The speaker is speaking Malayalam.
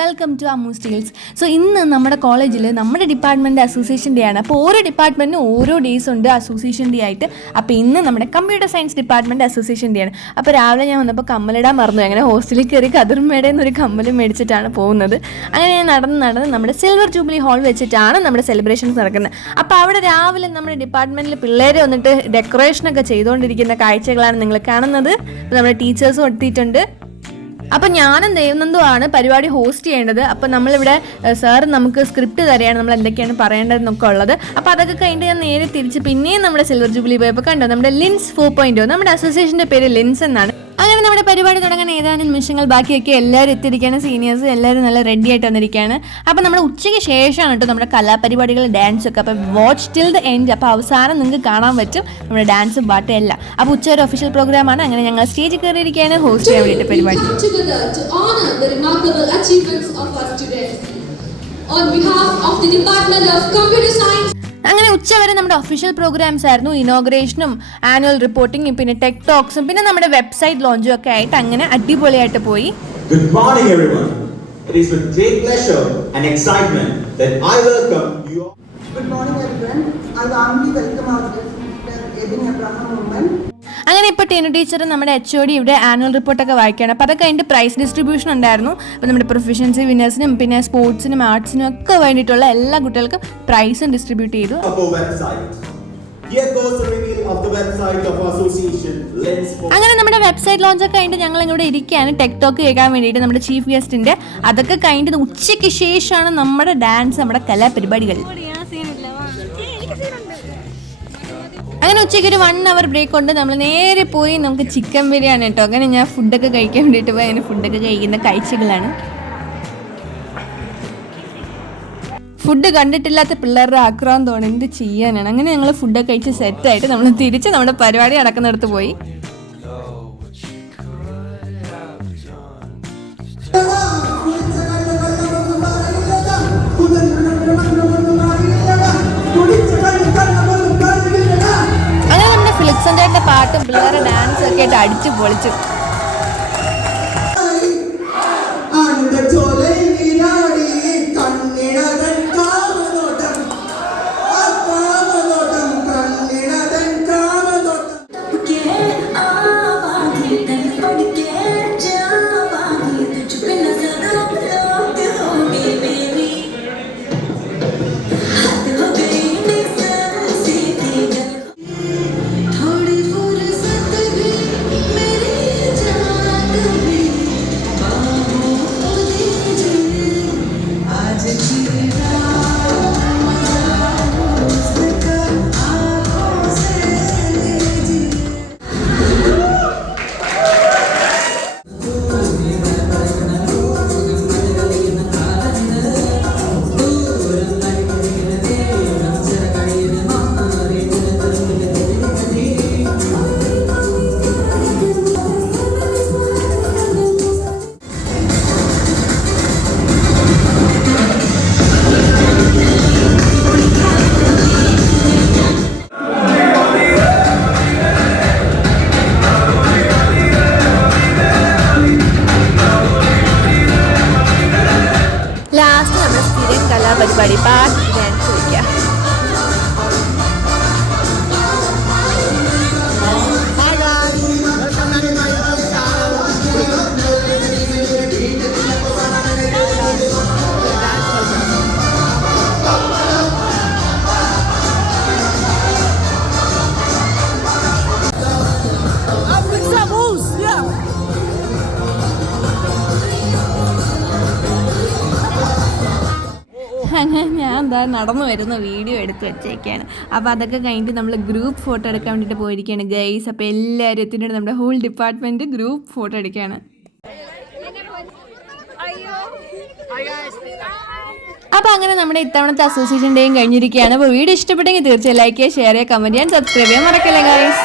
വെൽക്കം ടു അമ്മൂസ് ടീൽസ്. സോ ഇന്ന് നമ്മുടെ കോളേജിൽ നമ്മുടെ ഡിപ്പാർട്ട്മെൻറ്റ് അസോസിയേഷൻ ഡേ ആണ്. അപ്പോൾ ഓരോ ഡിപ്പാർട്ട്മെൻറ്റിനും ഓരോ ഡേയ്സ് ഉണ്ട് അസോസിയേഷൻ ഡേ ആയിട്ട്. അപ്പോൾ ഇന്ന് നമ്മുടെ computer science department association day ആണ്. അപ്പോൾ രാവിലെ ഞാൻ വന്നപ്പോൾ കമ്മലിടാൻ മറന്നു. അങ്ങനെ ഹോസ്റ്റലിൽ കയറി കതിർമേടയിൽ നിന്നൊരു കമ്മൽ മേടിച്ചിട്ടാണ് പോകുന്നത്. അങ്ങനെ ഞാൻ നടന്ന് നമ്മുടെ സിൽവർ ജൂബിലി ഹാൾ വെച്ചിട്ടാണ് നമ്മുടെ സെലിബ്രേഷൻസ് നടക്കുന്നത്. അപ്പോൾ അവിടെ രാവിലെ നമ്മുടെ ഡിപ്പാർട്ട്മെൻറ്റിൽ പിള്ളേർ വന്നിട്ട് ഡെക്കറേഷനൊക്കെ ചെയ്തുകൊണ്ടിരിക്കുന്ന കാഴ്ചകളാണ് നിങ്ങൾ കാണുന്നത്. അപ്പോൾ നമ്മുടെ ടീച്ചേഴ്സും എത്തിയിട്ടുണ്ട്. അപ്പം ഞാനും ദേവനന്ദുമാണ് പരിപാടി ഹോസ്റ്റ് ചെയ്യേണ്ടത്. അപ്പം നമ്മളിവിടെ സാർ നമുക്ക് സ്ക്രിപ്റ്റ് തരികയാണ്, നമ്മൾ എന്തൊക്കെയാണ് പറയേണ്ടതെന്നൊക്കെ ഉള്ളത്. അപ്പോൾ അതൊക്കെ കഴിഞ്ഞിട്ട് ഞാൻ നേരെ തിരിച്ച് പിന്നെയും നമ്മുടെ സിൽവർ ജൂബിലി പോയപ്പോൾ കണ്ടോ നമ്മുടെ ലിൻസ് 4.0. നമ്മുടെ അസോസിയേഷൻ്റെ പേര് ലിൻസ് എന്നാണ്. അങ്ങനെ നമ്മുടെ പരിപാടി തുടങ്ങാൻ ഏതാനും നിമിഷങ്ങൾ ബാക്കിയൊക്കെ എല്ലാവരും എത്തിയിരിക്കുകയാണ്. സീനിയേഴ്സ് എല്ലാവരും നല്ല റെഡി ആയിട്ട് വന്നിരിക്കുകയാണ്. അപ്പോൾ നമ്മുടെ ഉച്ചയ്ക്ക് ശേഷമാണ് കേട്ടോ നമ്മുടെ കലാപരിപാടികൾ, ഡാൻസൊക്കെ. അപ്പോൾ വാച്ച് ടിൽ ദ എൻഡ്. അപ്പോൾ അവസാനം നിങ്ങൾക്ക് കാണാൻ പറ്റും നമ്മുടെ ഡാൻസും പാട്ടും എല്ലാം. അപ്പോൾ ഉച്ച ഒരു ഒഫീഷ്യൽ പ്രോഗ്രാമാണ്. അങ്ങനെ ഞങ്ങൾ സ്റ്റേജിൽ കയറിയിരിക്കുകയാണ് ഹോസ്റ്റ് ചെയ്യാൻ വേണ്ടിയിട്ട് പരിപാടി. അങ്ങനെ ഉച്ചവരെ നമ്മുടെ ഒഫീഷ്യൽ പ്രോഗ്രാംസ് ആയിരുന്നു. ഇനോഗ്രേഷനും ആനുവൽ റിപ്പോർട്ടിങ്ങും പിന്നെ ടെക് ടോക്സും പിന്നെ നമ്മുടെ വെബ്സൈറ്റ് ലോഞ്ചും ഒക്കെ ആയിട്ട് അങ്ങനെ അടിപൊളിയായിട്ട് പോയി. Good morning everyone. It is with great pleasure and excitement that I welcome you all. Good morning everyone. I warmly welcome our guest Ebin Abraham Woman. അങ്ങനെ ഇപ്പോൾ ടീനു ടീച്ചർ നമ്മുടെ HOD ഇവിടെ ആനുവൽ റിപ്പോർട്ടൊക്കെ വായിക്കുകയാണ്. അപ്പോൾ അതൊക്കെ അതിൻ്റെ പ്രൈസ് ഡിസ്ട്രിബ്യൂഷൻ ഉണ്ടായിരുന്നു. അപ്പോൾ നമ്മുടെ പ്രൊഫഷൻസി വിന്നേഴ്സിനും പിന്നെ സ്പോർട്സിനും ആർട്സിനും ഒക്കെ വേണ്ടിയിട്ടുള്ള എല്ലാ കുട്ടികൾക്കും പ്രൈസും ഡിസ്ട്രിബ്യൂട്ട് ചെയ്തു. അങ്ങനെ നമ്മുടെ വെബ്സൈറ്റ് ലോഞ്ചൊക്കെ കഴിഞ്ഞിട്ട് ഞങ്ങൾ ഇങ്ങോട്ട് ഇരിക്കുകയാണ് ടെക് ടോക്ക് കേൾക്കാൻ വേണ്ടിയിട്ട് നമ്മുടെ ചീഫ് ഗസ്റ്റിൻ്റെ. അതൊക്കെ കഴിഞ്ഞിട്ട് ഉച്ചയ്ക്ക് ശേഷമാണ് നമ്മുടെ ഡാൻസ്, നമ്മുടെ കലാപരിപാടികൾ. അങ്ങനെ ഉച്ചയ്ക്ക് ഒരു 1 hour ബ്രേക്ക് കൊണ്ട് നമ്മൾ നേരെ പോയി നമുക്ക് ചിക്കൻ ബിരിയാണി കേട്ടോ. അങ്ങനെ ഞാൻ ഫുഡൊക്കെ കഴിക്കാൻ വേണ്ടിയിട്ട് പോയി. അങ്ങനെ ഫുഡൊക്കെ കഴിക്കുന്ന കാഴ്ചകളാണ്. ഫുഡ് കണ്ടിട്ടില്ലാത്ത പിള്ളേരുടെ ആക്രാന്തമാണ്, എന്ത് ചെയ്യാനാണ്. അങ്ങനെ ഞങ്ങൾ ഫുഡൊക്കെ കഴിച്ച് സെറ്റായിട്ട് നമ്മൾ തിരിച്ച് നമ്മുടെ പരിപാടി നടക്കുന്നിടത്ത് പോയി. ഫിലിപ്സന്റെ പാട്ടും പിള്ളേരുടെ ഡാൻസും ഒക്കെ ആയിട്ട് അടിച്ചു പൊളിച്ചു. ലാസ്റ്റ് നമ്മുടെ സ്ഥിരം കലാപരിപാടി പാട്ട് ഡാൻസ് വയ്ക്കുക. അങ്ങനെ ഞാൻ എന്താ നടന്നു വരുന്ന വീഡിയോ എടുത്ത് വെച്ചേക്കാണ്. അപ്പോൾ അതൊക്കെ കഴിഞ്ഞിട്ട് നമ്മൾ ഗ്രൂപ്പ് ഫോട്ടോ എടുക്കാൻ വേണ്ടിയിട്ട് പോയിരിക്കുകയാണ് ഗൈസ്. അപ്പോൾ എല്ലാവരും എത്തിയിട്ട് നമ്മുടെ ഹോൾ ഡിപ്പാർട്ട്മെൻറ്റ് ഗ്രൂപ്പ് ഫോട്ടോ എടുക്കുകയാണ്. അപ്പോൾ അങ്ങനെ നമ്മുടെ ഇത്തവണത്തെ അസോസിയേഷൻ ഡേയും കഴിഞ്ഞിരിക്കുകയാണ്. അപ്പോൾ വീഡിയോ ഇഷ്ടപ്പെട്ടെങ്കിൽ തീർച്ചയായും ലൈക്ക് ചെയ്യുക, ഷെയർ ചെയ്യുക, കമൻറ്റ് ചെയ്യാൻ, സബ്സ്ക്രൈബ് ചെയ്യാൻ മറക്കല്ലേ ഗൈസ്.